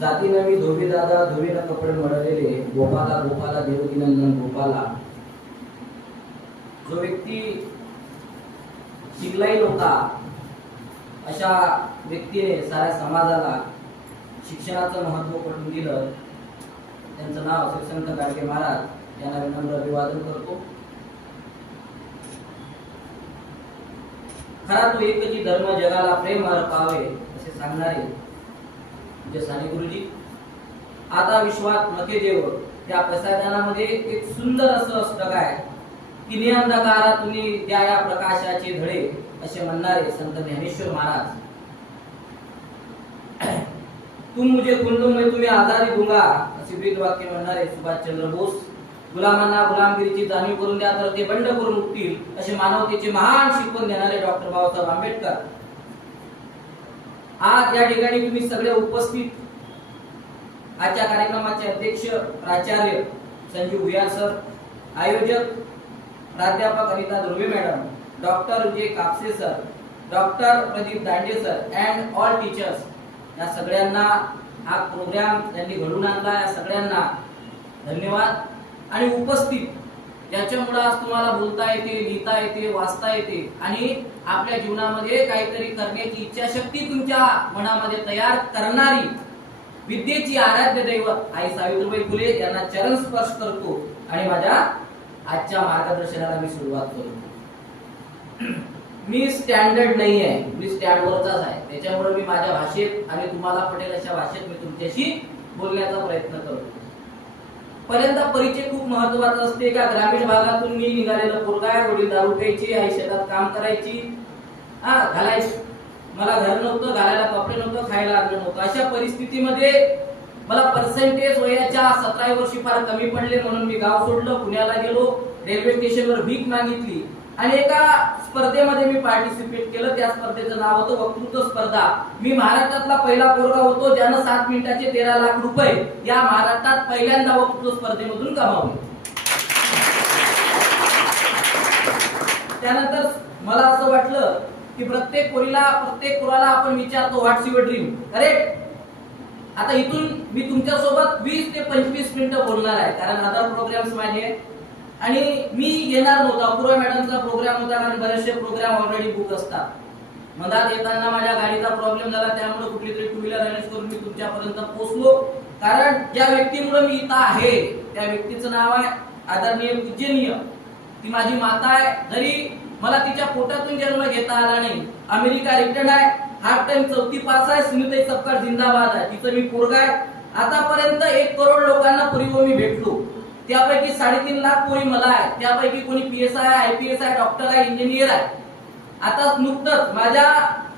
जाती नवी धोबी दादा धोबीनं कपडे मळलेले गोपाला गोपाला देवकीनंदन गोपाला. जो व्यक्ती शिकलाही नव्हता अशा व्यक्तीने साऱ्या समाजाला शिक्षणाचं महत्त्व पटवून दिलं. त्यांचं नाव श्री संत गाडगे महाराज यांना विनम्र अभिवादन करतो. खरा तो एकची धर्म जगाला प्रेम अर्पावे असे सांगणारे जे साने गुरुजी. आता विश्वात नके देव त्या प्रसादानामध्ये एक सुंदर असं अष्टक आहे की निअंधकारातून द्या या प्रकाशाचे धडे असे म्हणणारे संत ज्ञानेश्वर महाराज. तुम मुझे कुंडू में तुम्हें आजादी दूंगा असे ब्रीद वाक्य म्हणणारे सुभाषचंद्र बोस. गुलामांना गुलामगिरीची जाणीव करून द्या तर ते बंड करून उठतील असे मानवतेचे महान शिकवण देणारे डॉक्टर बाबासाहेब आंबेडकर. आज या ठिकाणी तुम्ही सगळे उपस्थित आजच्या कार्यक्रमाचे अध्यक्ष प्राचार्य संजीव भुयार सर, आयोजक प्राध्यापक अनिता दुर्वे मॅडम, डॉक्टर विजय कापसे सर, डॉक्टर प्रदीप दांडे सर अँड ऑल टीचर्स, या सगळ्यांना हा प्रोग्राम त्यांनी घडवून आणला. या सगळ्यांना धन्यवाद. आणि उपस्थित ज्याच्यामुळे आज तुम्हाला बोलता येते, लिहिता येते, वाचता येते आणि आपल्या जीवनामध्ये काहीतरी करण्याची इच्छाशक्ती तुमच्या मनामध्ये तयार करणारी विद्येची आराध्य दैवत आई सावित्रीबाई फुले यांना चरण स्पर्श करतो आणि माझ्या आजच्या मार्गदर्शनाला मी सुरुवात करतो. मी स्टँडर्ड नाही आहे, मी स्टँडवरचाच आहे. त्याच्यामुळे मी माझ्या भाषेत आणि तुम्हाला पटेल अशा भाषेत मी तुमच्याशी बोलण्याचा प्रयत्न करतो. पहिल्यांदा परिचय खूप महत्वाचा असते. का ग्रामीण भागातून मी निघालेलं पोरगा आहे. वडील दारू प्यायचे, आई शेतात काम करायची, घालायची, मला घर नव्हतं, घालायला कपडे नव्हतं, खायला अन्न नव्हतं. अशा परिस्थितीमध्ये मला पर्सेंटेज वयाच्या 17 वर्षी फार कमी पडले. म्हणून मी गाव सोडलं, पुण्याला गेलो, रेल्वे स्टेशनवर भीक मागितली आणि एका स्पर्धेमध्ये मी पार्टिसिपेट केलं. त्या स्पर्धेचं नाव होतं वक्तृत्व स्पर्धा. मी महाराष्ट्रातला पहिला पोरगा होतो ज्यानं 7 मिनिटाचे 13 लाख रुपये या महाराष्ट्रात पहिल्यांदा वक्तृत्व स्पर्धेमधून कमावले. त्यानंतर मला असं वाटलं की प्रत्येक पोराला आपण विचारतो व्हॉट्स युअर ड्रीम, करेक्ट? आता इथून मी तुमच्या सोबत 20 ते 25 मिनिटं बोलणार आहे कारण अदर प्रोग्राम्स माझे आणि मी येणार नव्हता. अपूर्वा मॅडमचा प्रोग्राम होता कारण बरेचसे प्रोग्राम ऑलरेडी बुक असतात. मधात येताना माझ्या गाडीचा प्रॉब्लेम झाला, त्यामुळे कुठली तरी 2 व्हीलर अरेंज करून मी तुमच्यापर्यंत पोहोचलो. कारण ज्या व्यक्तीमुळे मी इथं आहे त्या व्यक्तीचं नाव आहे आदरणीय पूजनीय. ती माझी माता आहे. जरी मला तिच्या पोटातून जन्म घेता आला नाही, अमेरिका रिटर्न आहे, हार्ट टाइम 4थी पास आहे, सुनीताई सपकाळ जिंदाबाद आहे, तिचं मी पोरगा आहे. आतापर्यंत 1 करोड लोकांना पूर्वी मी भेटलो. त्यापैकी 3.5 लाख पोरी मला आहे. त्यापैकी कोणी PSI आहे, IPS आहे, डॉक्टर आहे, इंजिनियर आहे. आता नुकतंच माझ्या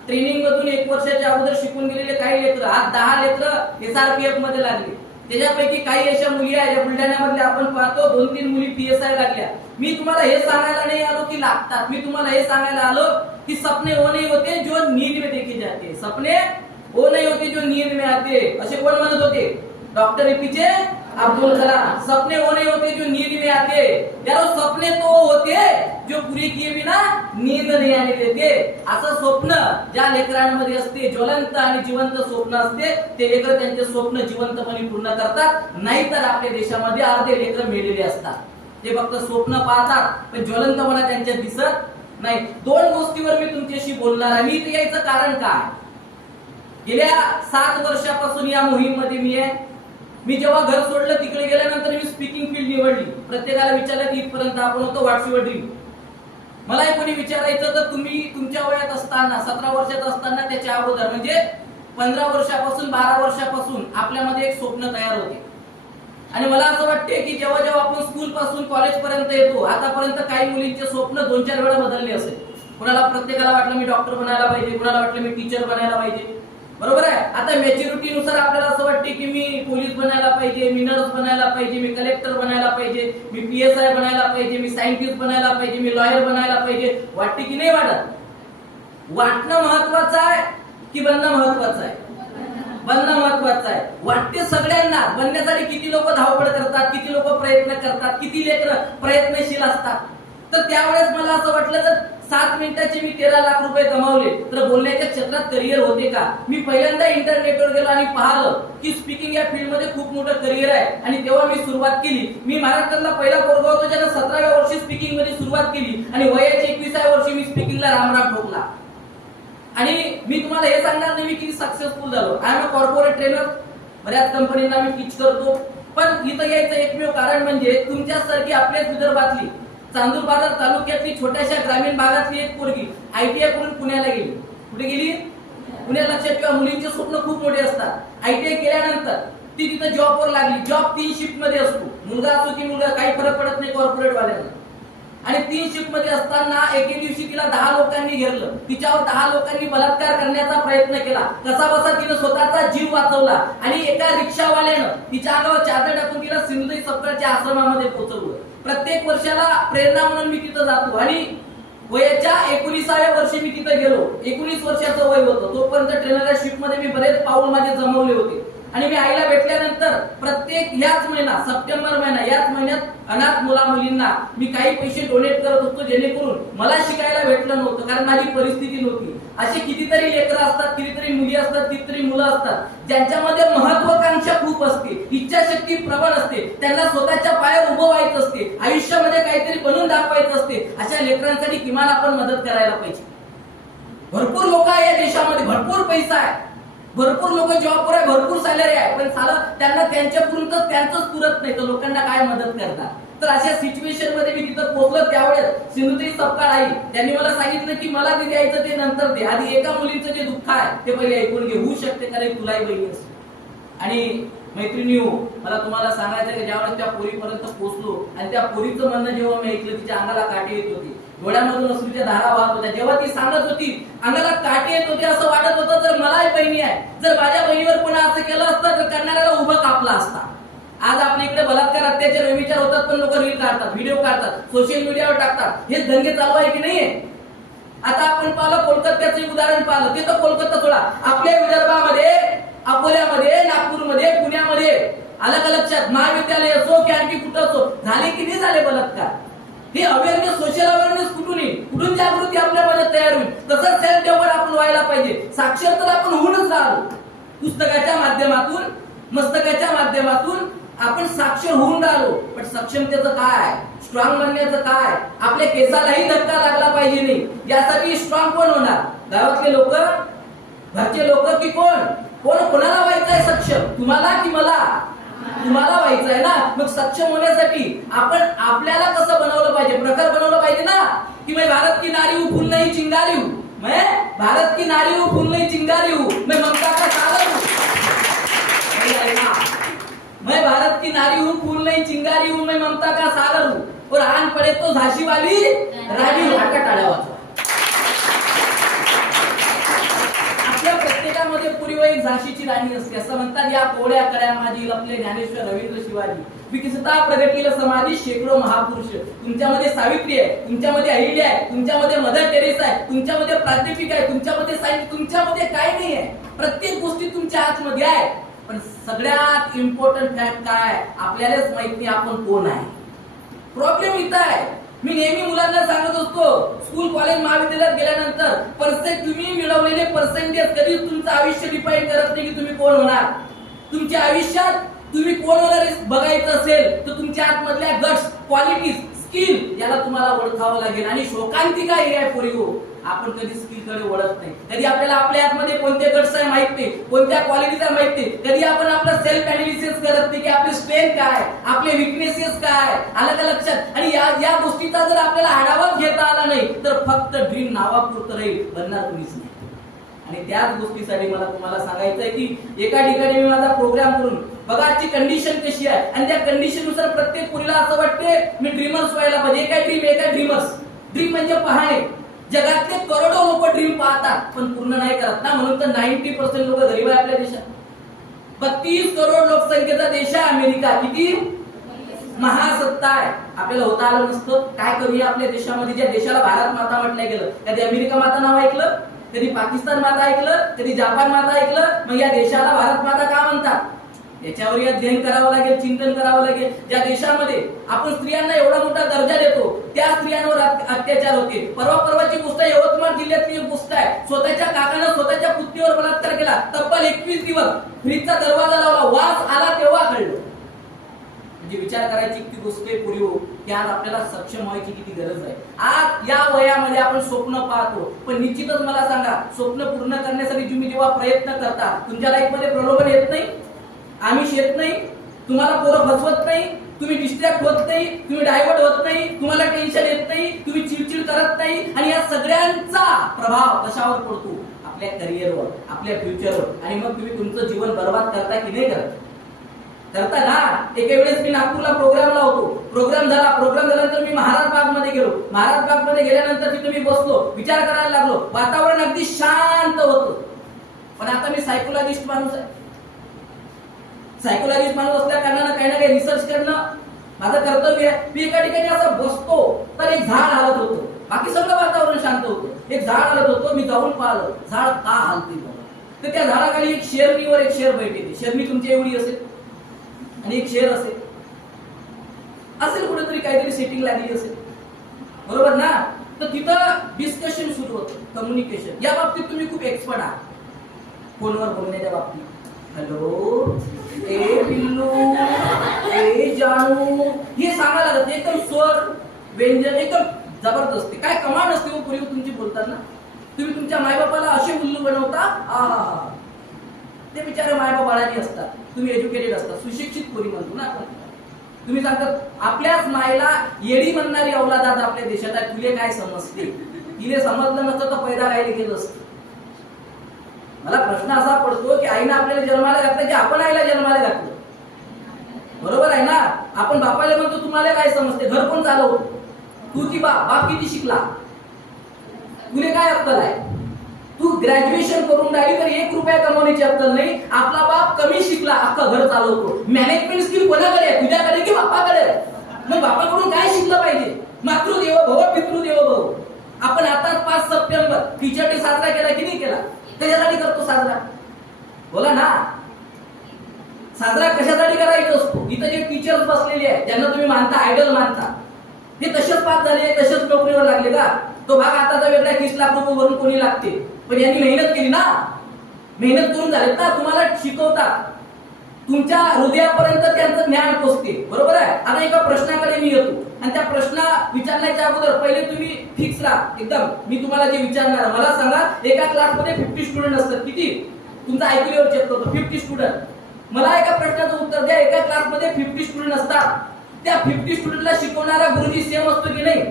ट्रेनिंग मधून 1 वर्षाच्या अगोदर शिकून गेलेले काही लेकरं आज 10 लेकरं SRPF मध्ये लागले. त्याच्यापैकी काही अशा मुली आहेत ज्या बुलढाण्यामधल्या आपण पाहतो 2-3 मुली PSI लागल्या. मी तुम्हाला हे सांगायला नाही आलो की लागतात, मी तुम्हाला हे सांगायला आलो की सपने वो नहीं होते जो नींद में देखे जाते, सपने वो नहीं होते जो नींद में आते. असे कोण म्हणत होते? Doctor APJ Abdul Kalam. सपने वो नहीं होते जो नींद में आते, यारो सपने तो होते जो पूरे किए बिना नींद नहीं आने देते. असं स्वप्न ज्या लेकरांमध्ये असते, ज्वलंत आणि जिवंत स्वप्न असते, ते लेकर त्यांचे स्वप्न जिवंतपणे पूर्ण करतात. नाहीतर आपल्या देशामध्ये अर्धे लेकर मेलेले असतात. ते फक्त स्वप्न पाहतात पण ज्वलंतपणा त्यांच्यात दिसत नाही. 2 गोष्टीवर मी तुमच्याशी बोलणार आहे. मी इथे यायचं कारण काय? गेल्या 7 वर्षापासून या मोहीम मध्ये मी आहे. मी जेव्हा घर सोडलं तिकडे गेल्यानंतर मी स्पीकिंग फील्ड निवडली. प्रत्येकाला विचारलं की इथपर्यंत आपण होतो व्हॉट्स युअर ड्रीम. मला कोणी विचारायचं तर तुम्ही तुमच्या वयात असताना 17 वर्षात असताना त्याच्या अगोदर म्हणजे 15 वर्षापासून 12 वर्षापासून आपल्यामध्ये एक स्वप्न तयार होते. आणि मला असं वाटते की जेव्हा जेव्हा आपण स्कूल पासून कॉलेज पर्यंत येतो, आतापर्यंत काही मुलींचे स्वप्न 2-4 वेळा बदलले असेल. कुणाला प्रत्येकाला वाटलं मी डॉक्टर बनायला पाहिजे, कुणाला वाटलं मी टीचर बनायला पाहिजे, बरोबर आहे. आता मॅच्युरिटी नुसार आपल्याला असं वाटते की मी पोलीस बनायला पाहिजे, मी नर्स बनायला पाहिजे, मी कलेक्टर बनायला पाहिजे, मी PSI बनायला पाहिजे, मी सायंटिस्ट बनायला पाहिजे, मी लॉयर बनायला पाहिजे. वाटते की नाही वाटत? वाटणं महत्वाचं आहे की बनणं महत्वाचं आहे? बनणं महत्वाचं आहे. वाटते सगळ्यांना. बनण्यासाठी किती लोक धावपळ करतात, किती लोक प्रयत्न करतात, किती लेकरं प्रयत्नशील असतात. तर त्यावेळेस मला असं वाटलं तर 7 मिनिटाचे मी 13 लाख रुपये कमावले, तर बोलण्याच्या क्षेत्रात करिअर होते का? मी पहिल्यांदा इंटरनेटवर गेलो आणि पाहिलं की स्पीकिंग या फील्ड मध्ये खूप मोठं करिअर आहे, आणि तेव्हा मी सुरुवात केली. मी महाराष्ट्रातला पहिला पोरगा होतो ज्याने 17व्या वर्षी स्पीकिंग मध्ये सुरुवात केली, आणि वयाच्या 21व्या वर्षी मी स्पीकिंगला रामराम ठोकला. आणि मी तुम्हाला हे सांगणार नाही मी किती सक्सेसफुल झालो. I am a corporate trainer, बऱ्याच कंपनींना मी टीच करतो. पण इथं यायचं एकमेव कारण म्हणजे तुमच्यासारखी आपल्याच विदर्भातली चांदूर बाजार तालुक्यातली छोट्याशा ग्रामीण भागातली एक पोरगी आयटीआय करून पुण्याला गेली. कुठे गेली? पुण्याला. लक्षात ठेवा, मुलींचे स्वप्न खूप मोठे असतात. आयटीआय केल्यानंतर ती तिथं जॉबवर लागली. जॉब 3 शिफ्ट मध्ये असतो, मुलगा असो की मुलगा, काही फरक पडत नाही कॉर्पोरेट वाल्यांना. आणि 3 शिफ्ट मध्ये असताना एके दिवशी तिला 10 लोकांनी घेरलं. तिच्यावर 10 लोकांनी बलात्कार करण्याचा प्रयत्न केला. कसा बसा तिने स्वतःचा जीव वाचवला, आणि एका रिक्षावाल्यानं तिच्या अंगावर चादर टाकून तिला सिंधुताई सपकाळच्या आश्रमामध्ये पोहोचवलं. प्रत्येक वर्षाला प्रेरणा म्हणून मी तिथं जातो, आणि वयाच्या 19व्या वर्षी मी तिथं गेलो. 19 वर्षाचं वय होतं. तोपर्यंत ट्रेनरशिप मध्ये मी बरेच पाऊल माझे जमवले होते. आणि मी आईला भेटल्यानंतर प्रत्येक याच महिना, सप्टेंबर महिना, याच महिन्यात अनाथ मुला मुलींना मी काही पैसे डोनेट करत होतो, जेणेकरून मला शिकायला भेटलं नव्हतं, कारण माझी परिस्थिती नव्हती. असे कितीतरी लेकरं असतात, कितीतरी मुली असतात, कितीतरी मुलं असतात ज्यांच्यामध्ये महत्वाकांक्षा खूप असते, इच्छाशक्ती प्रबळ असते, त्यांना स्वतःच्या पायावर उभं व्हायचं असते, आयुष्यामध्ये काहीतरी बनवून दाखवायचं असते. अशा लेकरांसाठी किमान आपण मदत करायला पाहिजे. भरपूर लोक आहे या देशामध्ये, भरपूर पैसा आहे, भरपूर लोक जॉबवर आहे, भरपूर सॅलरी आहे, पण साला त्यांना त्यांच्यापुरतं त्यांचंच पुरत नाही, तर लोकांना काय मदत करतात? तर अशा सिच्युएशन मध्ये मी तिथं पोहोचलो. त्यावेळेस सिंधुताई सपकाळ आई त्यांनी मला सांगितलं की मला ते द्यायचं ते नंतर दे, आधी एका मुलीचं जे दुःख आहे ते पहिले ऐकून घे. होऊ शकते कारण तुलाही बहिणी असते. आणि मैत्रिणींनो, मला तुम्हाला सांगायचं की ज्यावेळेस त्या पोरीपर्यंत पोहोचलो आणि त्या पोरीचं म्हणणं जेव्हा मी ऐकलं, तिच्या अंगाला काटे येत होते, डोळ्यामधून अश्रूच्या धारा वाहत होत्या. जेव्हा ती सांगत होती अंगाला काटे येत होते, असं वाटत होतं जर मलाही बहिणी आहे, जर माझ्या बहिणीवर कोणी असं केलं असतं तर करणाऱ्याला उभं कापला असता. आज आपल्या इकडे बलात्कार, अत्याचार, व्यभिचार होतात, पण लोक रील काढतात, व्हिडिओ काढतात, सोशल मीडियावर टाकतात. हे दंगे चालू आहे की नाहीये? आता आपण पाहिलं कोलकात्याचे उदाहरण पाहिलं, ते तर कोलकाता सोडा, आपल्या विदर्भामध्ये, अकोल्यामध्ये, नागपूरमध्ये, पुण्यामध्ये आलं का लक्षात? महाविद्यालय असो की आणखी कुठं असो, झाले की नाही झाले बलात्कार? हे अवेअरनेस, सोशल अवेअरनेस कुठून येईल? कुठून जागृती आपल्यामध्ये तयार होईल? तसंच सेल्फ डेव्हलप आपण व्हायला पाहिजे. साक्षर तर आपण होऊनच राहिलो, पुस्तकाच्या माध्यमातून, मस्तकाच्या माध्यमातून आपण साक्षर होऊन राहिलो, पण सक्षमतेचं काय? स्ट्रॉंग बनण्याचं काय? आपल्या केसालाही धक्का लागला पाहिजे नाही, यासाठी स्ट्रॉंग कोण होणार? गावातले लोक, घरचे लोक, की कोण? कोणाला व्हायचंय सक्षम? तुम्हाला की मला? तुम्हाला व्हायचं आहे ना. मग सक्षम होण्यासाठी आपण आपल्याला कसं बनवलं पाहिजे? प्रखर बनवलं पाहिजे ना, की मैं भारत की नारी हूं, फूल नहीं चिंगारी हूं, मैं भारत की नारी हूं, फूल नहीं चिंगारी हूं, मैं ममता का सागर हूं, मैं भारत की नारी हूं, फूल नहीं चिंगारी हूं, मैं ममता का सागर हूं, और आन पड़े तो झांसी वाली रानी हूं. टाळ्या वाजवा. आपल्या प्रत्येकामध्ये पूर्वी एक झाशीची राणी असते. असं म्हणतात, या कोळ्या कळ्या माझी लपले ज्ञानेश्वर रवींद्र शिवाजी, विकसिता प्रगतीला समाधी शेकडो महापुरुष. तुमच्यामध्ये सावित्री आहे, तुमच्यामध्ये अहिल्या आहे, तुमच्यामध्ये मदर टेरेसा आहे, तुमच्यामध्ये प्राध्यापिका आहे, तुमच्यामध्ये सायन्स, तुमच्यामध्ये काय नाही आहे? प्रत्येक गोष्टी तुमच्या आतमध्ये आहे. पण सगळ्यात इम्पॉर्टंट फॅक्ट काय? आपल्यालाच माहित नाही आपण कोण आहे. प्रॉब्लेम इथं आहे. मी नेहमी मुलांना सांगत असतो, स्कूल, कॉलेज, महाविद्यालयात गेल्यानंतर तुम्ही मिळवलेले पर्सेंटेज कधी तुमचं आयुष्य डिफाईन करत नाही की तुम्ही कोण होणार. तुमच्या आयुष्यात तुम्ही कोण होणार बघायचं असेल तर तुमच्या आतमधल्या गट्स, क्वालिटीज, स्किल याला तुम्हाला ओळखावं लागेल. आणि शोकांतिका हे आहे पोरीहो, आपण कधी स्किल कडे ओळखत नाही. कधी आपल्याला आपल्या आतमध्ये कोणते गट्स आहे माहित नाही, कोणत्या क्वालिटीज आहे माहित नाही. कधी आपण आपलं सेल्फ अनालिसिस करत नाही की आपली स्ट्रेंथ काय, आपले विकनेसेस काय, आलं का लक्षात? आणि या गोष्टीचा जर आपल्याला आढावाच घेता आला नाही तर फक्त ड्रीम नावापुरतं राहील, बनणार कोणीच नाही. आणि त्याच गोष्टीसाठी मला तुम्हाला सांगायचं आहे की एका ठिकाणी मी माझा प्रोग्राम करून बघा आजची कंडिशन कशी आहे, आणि त्या कंडिशन नुसार प्रत्येक पोरीला असं वाटते मी ड्रीमर्स व्हायला पाहिजे. एका ड्रीमर्स. ड्रीम म्हणजे पाहणे. जगातले करोडो लोक ड्रीम पाहतात पण पूर्ण नाही करत ना, म्हणून तर 90% लोक गरीब आहे आपल्या देशात. 32 करोड लोकसंख्येचा देश आहे अमेरिका. किती महासत्ता आहे. आपल्याला होता आलं नसतं. काय करूया आपल्या देशामध्ये, ज्या देशाला भारत माता म्हटलं गेलं, कधी अमेरिका माता नाव ऐकलं, कधी पाकिस्तान माता ऐकलं, कधी जपान माता ऐकलं, मग या देशाला भारत माता का म्हणतात? याच्यावर अध्ययन करावं लागेल, चिंतन करावं लागेल. ज्या देशामध्ये आपण स्त्रियांना एवढा मोठा दर्जा देतो त्या स्त्रियांवर अत्याचार होते. परवाची गोष्ट यवतमाळ जिल्ह्यातली एक गोष्ट आहे. स्वतःच्या काकानं स्वतःच्या पुतणीवर बलात्कार केला. तब्बल 21 दिवस फ्रीजचा दरवाजा लावला, वास आला तेव्हा कळलं. म्हणजे विचार करायची किती गोष्ट आहे पूर्वी, की आज आपल्याला सक्षम व्हायची किती गरज आहे. आज या वयामध्ये आपण स्वप्न पाहतो, पण निश्चितच मला सांगा, स्वप्न पूर्ण करण्यासाठी तुम्ही जेव्हा प्रयत्न करता तुमच्या लाईफ मध्ये प्रलोभन येत नाही, आमिष येत नाही, तुम्हाला पोरं फसवत नाही, तुम्ही डिस्ट्रॅक्ट होत नाही, तुम्ही डायव्हर्ट होत नाही, तुम्हाला टेन्शन येत नाही, तुम्ही चिडचिड करत नाही. आणि या सगळ्यांचा प्रभाव कशावर पडतो? आपल्या करिअरवर, आपल्या फ्युचरवर. आणि मग तुम्ही तुमचं जीवन बर्बाद करता की नाही करता ना. एका वेळेस मी नागपूरला प्रोग्रामला होतो. प्रोग्राम झाल्यानंतर मी महाराज बाग मध्ये गेलो. महाराज बाग मध्ये गेल्यानंतर तिथे मी बसलो, विचार करायला लागलो. वातावरण अगदी शांत होतं. पण आता मी सायकोलॉजिस्ट माणूस आहे. सायकोलॉजिस्ट माणूस असल्या कारणानं काही ना काही रिसर्च करणं माझं कर्तव्य आहे. मी एका ठिकाणी असं बसतो तर एक झाड हलत होतं. बाकी सगळं वातावरण शांत होतं. एक झाड हलत होतं. मी जाऊन पाहिलं झाड का हलते. तर त्या झाडाखाली एक शेरणीवर एक शेर बैठे. शेरणी तुमची एवढी असेल आणि एक शेर असेल कुठेतरी काहीतरी सेटिंग लागली असेल, बरोबर ना. तर तिथं डिस्कशन सुरू होतं, कम्युनिकेशन. या बाबतीत तुम्ही खूप एक्सपर्ट आहात, फोनवर बोलण्याच्या बाबतीत. हॅलो, ए पिल्लू, ए जानू, हे सांगायला लागत. एकदम स्वर व्यंजन एकदम जबरदस्त. काय कमांड असते पूर्वी तुमची बोलताना. तुम्ही तुमच्या मायबापाला असे उल्लू बनवता. आहा, ते बिचारे मायबाप बाळानी असतात. तुम्ही एज्युकेटेड असतात, सुशिक्षित पोरी म्हणतो ना आपण. तुम्ही सांगतात आपल्याच मायला येडी म्हणणारी औलाद आज आपल्या देशात आहे. तुले काय समजते? तिले समजलं नसतं तर पैदा राहिले गेलं असतं. मला प्रश्न असा पडतो की आईने आपल्याला जन्माला घातलं की आपण आईला जन्माला घातलं? बरोबर आहे ना. आपण बापाला म्हणतो तुम्हाला काय समजते? घर कोण चालवतो? तू की बाप किती शिकला? तुले काय अक्कल आहे? तू ग्रॅज्युएशन करून राहिली तर 1 रुपया कमवण्याची अक्कल नाही. आपला बाप कमी शिकला, अख्खा घर चालवतो. मॅनेजमेंट स्किल कोणाकडे आहे? तुझ्याकडे की बापाकडे? मग बापाकडून काय शिकलं पाहिजे? मातृदेवो भव, पितृदेवो भव. आपण आता 5 सप्टेंबर टीचर डे साजरा केला की नाही केला? कशासाठी करतो साजरा? बोला ना. साजरा कशासाठी करायचा असतो? इथं जे टीचर्स बसलेले आहेत, ज्यांना तुम्ही मानता, आयडल मानता, हे तसेच पास झाले, तसेच नोकरीवर लागले का? तो भाग आता वेगळा 30 लाख रुपये भरून कोणी लागते, पण यांनी मेहनत केली ना. मेहनत करून झालेत ना. तुम्हाला शिकवतात, तुमच्या हृदयापर्यंत त्यांचं ज्ञान पोहोचते, बरोबर आहे. आता एका प्रश्नाकडे मी येतो आणि त्या प्रश्न विचारण्याच्या अगोदर पहिले तुम्ही फिक्स राहा एकदम. मी तुम्हाला जे विचारणार, मला सांगा, एका क्लासमध्ये 50 स्टुडंट असतात. किती? तुमचा IQ लेवल चेक करतो. 50 स्टुडंट. मला एका प्रश्नाचं उत्तर द्या. एका क्लासमध्ये 50 स्टुडंट असतात. त्या 50 स्टुडंटला शिकवणारा गुरुजी सेम असतो की नाही?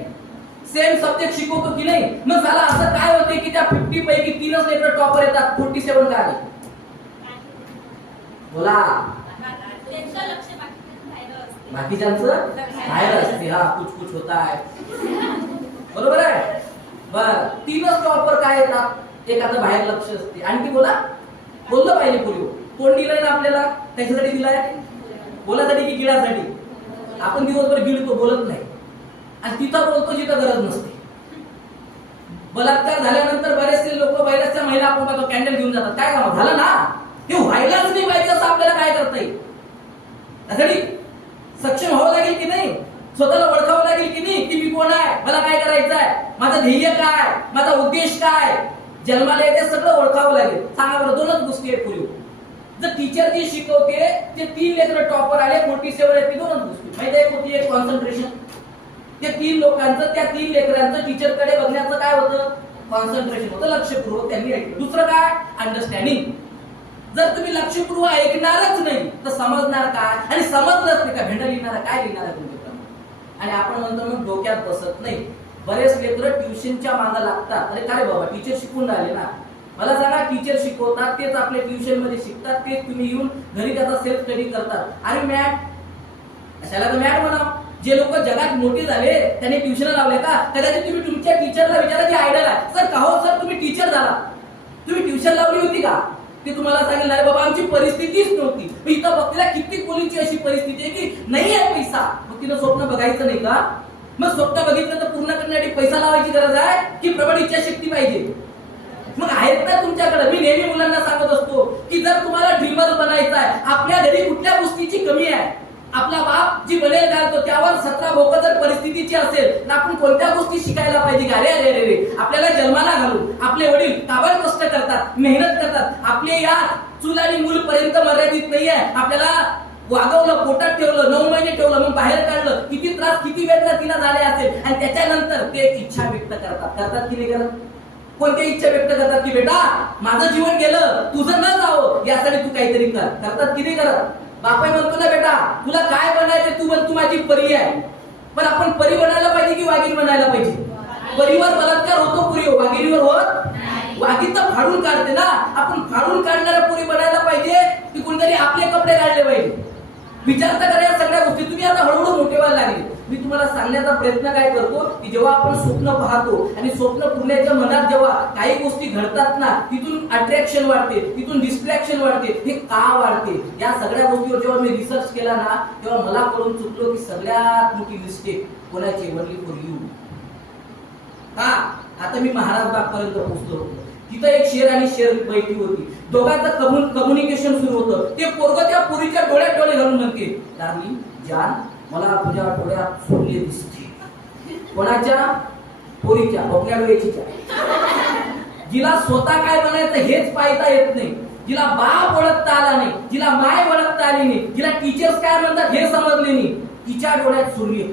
सेम सब्जेक्ट शिकवतो की नाही? मग झाला असं काय होते की त्या 50 पैकी 3च लेटर टॉपर येतात, 47 काय आले? बोला. बाकीच्यांचं बाहेर असते. हा, कुछ होता आहे, बरोबर आहे. बर, 3च टॉपर काय येतात? एखादं बाहेर लक्ष असते. आणखी बोला. बोललं पाहिजे पूर्वी. कोण दिलंय ना आपल्याला? कशासाठी दिलाय? बोलासाठी की गिळासाठी? आपण दिवसभर गिळतो, बोलत नाही. आणि तिथं बोलतो जिथं गरज नसते. बलात्कार झाल्यानंतर बरेचसे लोक, बऱ्याचशा महिला आपण पाहतो कॅन्डल घेऊन जातात. काय काम झालं ना? हे व्हायलाच नाही पाहिजे असं आपल्याला काय करता येईल? त्यासाठी सक्षम व्हावं लागेल की नाही? स्वतःला ओळखावं लागेल की नाही की मी कोण आहे, मला काय करायचं आहे, माझं ध्येय काय, माझा उद्देश काय. जन्माला येते सगळं ओळखावं लागेल. सांगा बरं, 2च गोष्टी आहेत पूर्वी. जर टीचर जी शिकवते ते 3 लेकर टॉपर आले, 47 आहेत, 2च गोष्टी माहिती आहे. होती एक कॉन्सन्ट्रेशन. त्या 3 लोकांचं, त्या 3 लेकरांचं टीचरकडे बघण्याचं काय होतं? कॉन्सन्ट्रेशन होतं, लक्षपूर्वक त्यांनी ऐकलं. दुसरं काय? अंडरस्टँडिंग. जर तुम्ही लक्षपूर्वक ऐकणारच नाही तर समजणार काय? आणि समजलंच नाही का भेंडा लिहिणारा काय लिहिणार आहे तुमच्याकडे? आणि आपण म्हणतो मग डोक्यात बसत नाही. बरेच लेकरं ट्युशनच्या मागे लागतात. अरे काय बाबा, टीचर शिकून राहिले ना. मला सांगा, टीचर शिकवतात तेच आपल्या ट्युशन मध्ये शिकतात, तेच तुम्ही येऊन घरी त्याचा सेल्फ स्टडी करतात. आणि मॅट कशाला? तर मॅट म्हणा. जे लोक जगात मोठे झाले त्यांनी ट्युशन लावले का? कदाचित तुम्ही तुमच्या टीचरला विचारा, जे आयडल आहे, सर का हो सर तुम्ही टीचर झाला, तुम्ही ट्युशन लावली होती का? ते तुम्हाला सांगेल नाही बाबा आमची परिस्थितीच नव्हती. इथं बघतीला कित्येक मुलींची अशी परिस्थिती आहे की नाही आहे पैसा. मग तिनं स्वप्न बघायचं नाही का? मग स्वप्न बघितलं तर पूर्ण करण्यासाठी पैसा लावायची गरज आहे की प्रबळ इच्छाशक्ती पाहिजे? मग आहेत ना तुमच्याकडे. मी नेहमी मुलांना सांगत असतो की जर तुम्हाला ड्रीमर बनायचं आहे, आपल्या घरी कुठल्या गोष्टी कमी आहे. आपला बाप जी बनेल घालतो त्यावर 17 भोकं जर परिस्थितीची असेल तर आपण कोणत्या गोष्टी शिकायला पाहिजे? अरे अरे अरे आपल्याला जन्माला घालून आपले वडील काबाड कष्ट करतात, मेहनत करतात. आपले या चूल आणि मूल पर्यंत मर्यादित नाहीये. आपल्याला वागवलं, पोटात ठेवलं, 9 महिने ठेवलं, मग बाहेर काढलं. किती त्रास, किती वेदना तिला झाले असेल आणि त्याच्यानंतर ते एक इच्छा व्यक्त करतात की नाही करत? कोणत्या इच्छा व्यक्त करतात की बेटा माझं जीवन गेलं, तुझं न जावं यासाठी तू काहीतरी करतात की नाही करत? बापाई म्हणतो ना बेटा तुला काय बनायचं तू बन, तू माझी परी आहे. पण आपण परी बनायला पाहिजे की वाघीण बनायला पाहिजे? परीवर बलात्कार होतो, पुरी वाघिणीवर होत? वाघीण तर फाडून काढते ना. आपण फाडून काढणाऱ्या पुरी बनायला पाहिजे की कोणतरी आपले कपडे काढले पाहिजे? विचार तर करा या सगळ्या गोष्टी. तुम्ही आता हळूहळू मोठे व्हायला लागले. मी तुम्हाला सांगण्याचा प्रयत्न काय करतो की जेव्हा आपण स्वप्न पाहतो आणि स्वप्न पुरण्याच्या मनात जेव्हा काही गोष्टी घडतात ना, तिथून अट्रॅक्शन वाढते, तिथून डिस्ट्रॅक्शन वाढते. हे का वाढते? या सगळ्या गोष्टीवर जेव्हा मी रिसर्च केला ना तेव्हा मला कळून चुकलो की सगळ्यात मोठी मिस्टेक कोणाची? Only for you. का? आता मी महाराज बाग पर्यंत पोहोचलो. तिथं एक शेर आणि शेर बैठी होती. दोघांचं कम्युनिकेशन सुरू होतं. ते पोरगं त्या पोरीच्या डोळ्यात डोळे घालून म्हणते, डार्लिंग जान मला तुझ्या डोळ्यात सूर्य दिसते. कोणाच्या? पोरीच्या, डोक्या डोळ्याच्या. जिला स्वतः काय बनायचं हेच पाहता येत नाही, जिला बाप ओळखता आला नाही, जिला माय ओळखता आली नाही, जिला टीचर्स काय म्हणतात हे समजले नाही, तिच्या डोळ्यात सूर्य.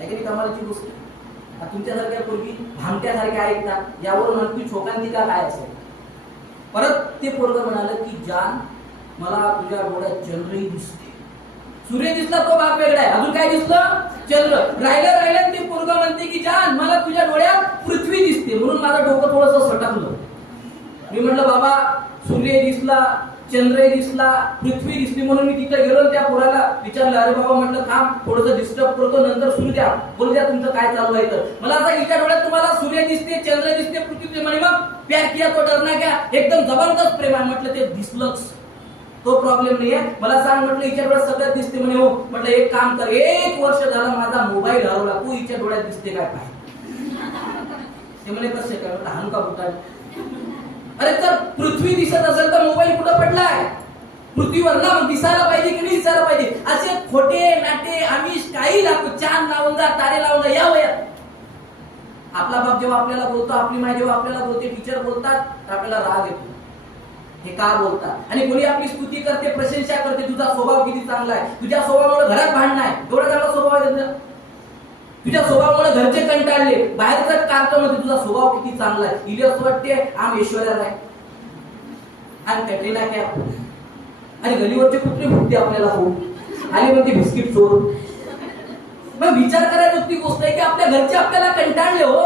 ऐकली कमालाची गोष्ट. तुमच्यासारख्या पोरगी भामट्यासारख्या ऐकतात यावर म्हणतो शोकांतिका काय असेल. परत ते पोरग म्हणाल की जान मला तुझ्या डोळ्यात चंद्रही दिसते. सूर्य दिसला तो भाग वेगळा आहे, अजून काय दिसलं? चंद्र. राहिलं ते पोरग म्हणते की जान मला तुझ्या डोळ्यात पृथ्वी दिसते. म्हणून माझं डोकं थोडंसं सटकलं. मी म्हटलं बाबा सूर्य दिसला, चंद्रही दिसला, पृथ्वी दिसली. म्हणून मी तिथे गेलो त्या पोराला विचारलं, अरे बाबा म्हटलं थांब थोडंसं डिस्टर्ब करतो नंतर सुरू द्या, बोल द्या तुमचं काय चालू आहे. तर मला आता हिच्या डोळ्यात तुम्हाला सूर्य दिसते, चंद्र दिसते, पृथ्वी म्हणे मग प्यार किया तो डरना क्या? एकदम जबरदस्त प्रेम आहे. म्हटलं ते दिसलंच, तो प्रॉब्लेम नाहीये. मला सांग म्हटलं हिच्या डोळ्यात सगळ्यात दिसते म्हणे. हो म्हटलं एक काम कर, 1 वर्ष झालं माझा मोबाईल हरवला, तू हिच्या डोळ्यात दिसते काय पाहिजे? ते म्हणे कसे काय? म्हटलं हान का बुटा. अरे तर पृथ्वी दिसत असेल तर मोबाईल कुठं पडलाय? पृथ्वीवर ना, मग दिसायला पाहिजे की नाही दिसायला पाहिजे? असे खोटे नाटे आमिष काही लागतो, चांद लावून जा, तारे लावून जा. या वयात आपला बाप जेव्हा आपल्याला बोलतो, आपली माय जेव्हा आपल्याला बोलते, टीचर बोलतात तर आपल्याला राग येतो. हे का बोलतात? आणि कोणी आपली स्तुती करते, प्रशंसा करते, तुझा स्वभाव किती चांगला आहे, तुझ्या स्वभावामुळे घरात भांडण आहे, एवढा चांगला स्वभाव आहे तुझ्या स्वभावामुळे घरचे कंटाळले, बाहेरच कारतो मध्ये तुझा स्वभाव किती चांगला आहे. इले असं वाटते आम ऐश्वर्या राय आणि कॅटरीना कॅफ आणि गलीवरचे कुठले भुकते आपल्याला हो आणि मग ते बिस्किट चोर. मग विचार करायची ती गोष्ट आहे की आपल्या घरचे आपल्याला कंटाळले हो.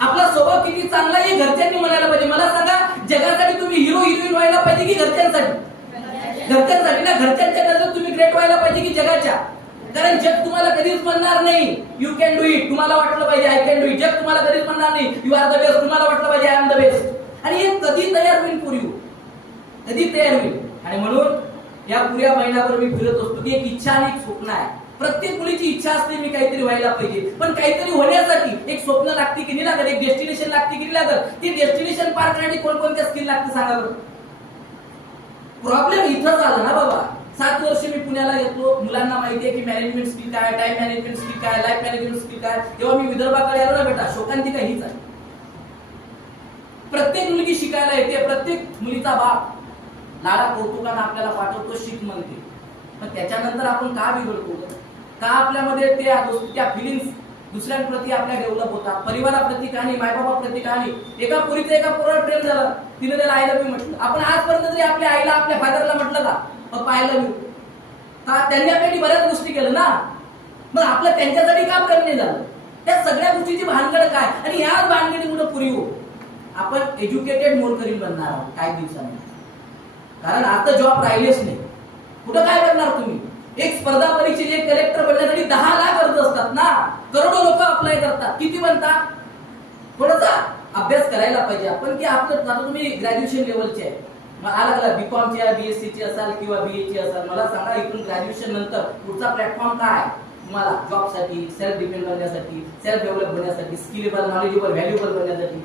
आपला स्वभाव किती चांगला हे घरच्यांनी म्हणायला पाहिजे. मला सांगा जगासाठी तुम्ही हिरो हिरोईन व्हायला पाहिजे की घरच्यांसाठी? घरच्यांसाठी ना. घरच्यांच्या नजरेत तुम्ही ग्रेट व्हायला पाहिजे की जगाच्या? कारण जग तुम्हाला कधीच म्हणणार नाही यू कॅन डू इट. तुम्हाला वाटलं पाहिजे आय कॅन डू इट. जग तुम्हाला कधीच म्हणणार नाही यू आर द बेस्ट. तुम्हाला वाटलं पाहिजे आय एम द बेस्ट. आणि हे कधी तयार होईल फॉर यू? कधी तयार होईल? आणि म्हणून या पुऱ्या महिन्याभर मी फिरत असतो की एक इच्छा आणि एक स्वप्न आहे. प्रत्येक मुलीची इच्छा असते मी काहीतरी व्हायला पाहिजे, पण काहीतरी होण्यासाठी एक स्वप्न लागते की नाही लागत, एक डेस्टिनेशन लागते की नाही लागत. ती डेस्टिनेशन पार करण्यासाठी कोणकोणत्या स्किल लागते सांगा बरं. प्रॉब्लेम इथंच आला ना बाबा. 7 वर्ष मी पुण्याला येतो, मुलांना माहिती आहे की मॅनेजमेंट स्किल काय, टाइम मॅनेजमेंट स्किल काय, लाईफ मॅनेजमेंट स्किल काय. जेव्हा मी विदर्भाकडे आलो ना बेटा, शोकांतिका हीच आहे. प्रत्येक मुलगी शिकायला येते, प्रत्येक मुलीचा बाप लाडा कौतुकाने आपल्याला पाठवतो, शिक म्हणते. पण त्याच्यानंतर आपण का बिघडतो? का आपल्यामध्ये त्या फिलिंग्स दुसऱ्यांप्रती आपल्या डेव्हलप होतात, परिवाराप्रती कहाणी, मायबापाप्रती कहाणी. एका पोरीचं एका पोरावर प्रेम झालं, तिने त्याला आय लव्ह यू म्हटलं. आपण आजपर्यंत तरी आपल्या आईला आपल्या फादरला म्हटलं का पप्पा आय लव्ह यू? का त्यांनी आपल्यासाठी बऱ्याच गोष्टी केल्या ना, मग आपलं त्यांच्यासाठी का प्रेम नाही झालं? त्या सगळ्या गोष्टीची भानगड काय? आणि याच भानगडीमुळे पुरी हो आपण एज्युकेटेड मोलकरीण बनणार आहोत काही दिवसांनी. कारण आता जॉब राहिलेच नाही. कुठं काय करणार तुम्ही? एक स्पर्धा परीक्षेचे एक कलेक्टर बनण्यासाठी 10 लाख अर्ज असतात ना, करोडो लोक अप्लाय करतात. किती बनतात? थोडासा अभ्यास करायला पाहिजे आपण की आपलं. आता तुम्ही ग्रॅज्युएशन लेवलचे आहे, मग अलग बीकॉमचे आहे, बीएससीचे असाल किंवा बीएचे असाल, मला सांगा इथून ग्रॅज्युएशन नंतर पुढचा प्लॅटफॉर्म काय तुम्हाला जॉबसाठी, सेल्फ डिपेंड बनण्यासाठी, सेल्फ डेव्हलप बनण्यासाठी, स्किलेबल, नॉलेजेबल, व्हॅल्युएबल बनण्यासाठी?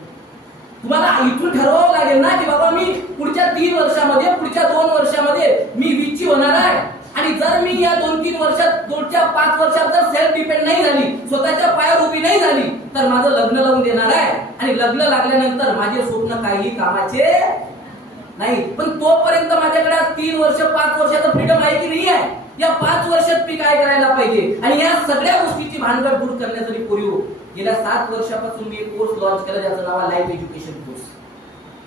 तुम्हाला इथून ठरवावं लागेल ना की बाबा मी पुढच्या 3 वर्षामध्ये, पुढच्या 2 वर्षामध्ये मी विची होणार जर मी या 2-3 वर्षात 2-5 वर्षात जर सेल्फ डिपेंड नाही झाली, स्वतःच्या पायावर उभी नाही झाली, तर माझं लग्न लावून देणार आहे आणि लग्न लागल्यानंतर माझे स्वप्न काही कामाचे नाही. पण तोपर्यंत माझ्याकडे 3 वर्ष 5 वर्षाचं फ्रीडम आहे की नाही आहे? या 5 वर्षात मी काय करायला पाहिजे? आणि या सगळ्या गोष्टीची भानगड दूर करण्यासाठी पोरीओ गेल्या 7 वर्षापासून मी एक कोर्स लॉन्च केला, ज्याचं नाव आहे लाईफ एज्युकेशन कोर्स.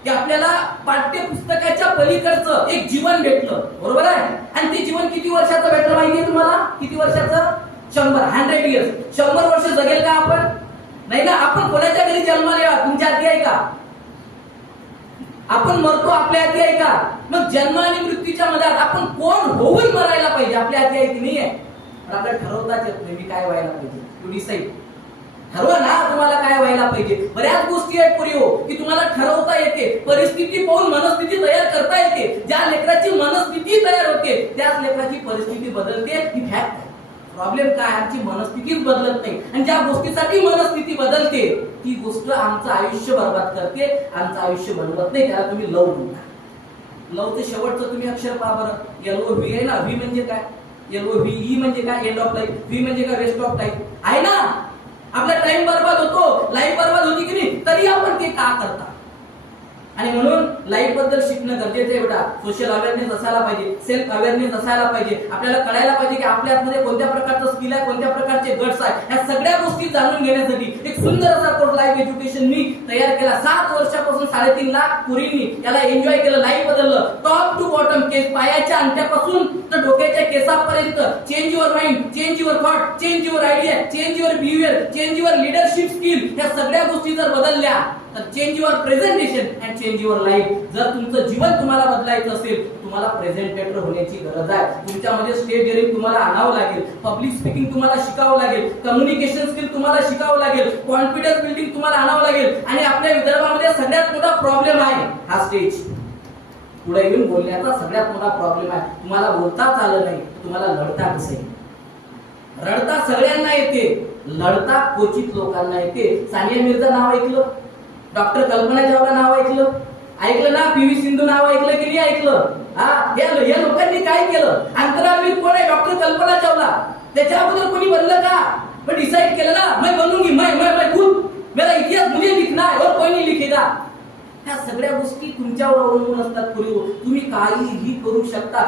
की आपल्याला पाठ्यपुस्तकाच्या पलीकडचं एक जीवन भेटलं, बरोबर आहे? आणि ते जीवन किती वर्षाचं भेटलं माहितीये तुम्हाला? किती वर्षाचं? 100 इयर्स. 100 वर्ष जगेल का आपण? नाही ना. आपण कोणाच्या घरी जन्माला? तुमच्या हाती आहे का? आपण मरतो, आपल्या हाती आहे का? मग जन्म आणि मृत्यूच्या मध्ये आपण कोण होऊन मरायला पाहिजे आपल्या हाती आहे की नाही आहे? पण आपल्याला ठरवताच येत नाही मी काय व्हायला पाहिजे. To decide. ठरवा ना तुम्हाला काय व्हायला पाहिजे. बऱ्याच गोष्टी आहेत पोरीओ की तुम्हाला ठरवता येते, परिस्थिती पाहून मनस्थिती तयार करता येते. ज्या लेकराची मनस्थिती तयार होते त्याच लेकराची परिस्थिती बदलते. ही फॅक्ट आहे. प्रॉब्लेम काय? आमची मनस्थितीच बदलत नाही. आणि ज्या गोष्टीसाठी मनस्थिती बदलते ती गोष्ट आमचं आयुष्य बर्बाद करते, आमचं आयुष्य बनवत नाही. त्याला तुम्ही लव म्हणता. लवचं शेवटचं तुम्ही अक्षर पहा बरं. LOV आहे ना. व्ही म्हणजे काय? LOV. ई म्हणजे काय? End of life. व्ही म्हणजे काय? Waste of time. आहे ना. आपला टाइम बर्बाद होतो, लाईफ बर्बाद होती की नाही, तरी आपण ते का करता? आणि म्हणून लाईफ बद्दल शिकणं गरजेचं आहे बेटा. सोशल अवेअरनेस असायला पाहिजे, सेल्फ अवेअरनेस असायला पाहिजे. आपल्याला कळायला पाहिजे की आपल्या आतमध्ये कोणत्या प्रकारचं स्किल आहे, कोणत्या प्रकारचे गट्स आहे. या सगळ्या गोष्टी जाणून घेण्यासाठी एक सुंदर असा कोर्स लाईफ एज्युकेशन मी तयार केला. 7 वर्षापासून 3.5 लाख पोरींनी याला एन्जॉय केलं, लाईफ बदललं. टॉप टू बॉटम, केस पायाच्या अंगठ्यापासून तर डोक्याच्या केसापर्यंत. Change your mind, change your thought, change your idea, change your behaviour, change your leadership skill. या सगळ्या गोष्टी जर बदलल्या तर change your presentation and change your life. जर तुमचं जीवन तुम्हाला बदलायचं असेल, तुम्हाला प्रेझेंटेटर होण्याची गरज आहे. तुमच्यामध्ये स्टेज डेअरिंग तुम्हाला आणावं लागेल, पब्लिक स्पीकिंग तुम्हाला शिकावं लागेल, कम्युनिकेशन स्किल तुम्हाला शिकावं लागेल, कॉन्फिडन्स बिल्डिंग तुम्हाला आणावं लागेल. आणि आपल्या विदर्भामध्ये सगळ्यात मोठा प्रॉब्लेम आहे हा स्टेज. पुढे येऊन बोलण्याचा सगळ्यात मोठा प्रॉब्लेम आहे. तुम्हाला बोलताच आलं नाही, तुम्हाला लढता कसं येईल? रडता सगळ्यांना येते, लढता क्वचित लोकांना येते. सानिया मिर्झा नाव ऐकलं? डॉक्टर कल्पना चावला नाव ऐकलं? ऐकलं ना? PV सिंधू नाव ऐकलं की नाही ऐकलं? या लोकांनी काय केलं? अंतराळवीर कोण आहे? डॉक्टर कल्पना चावला. त्याच्या अगोदर कोणी बनलं का? पण डिसाइड केलं ना, मैं बनूंगी, मैं खुद, मेरा इतिहास मुझे लिखना है और कोई नहीं लिखेगा. ह्या सगळ्या गोष्टी तुमच्यावर अवलंबून असतात. तुम्ही काहीही करू शकता.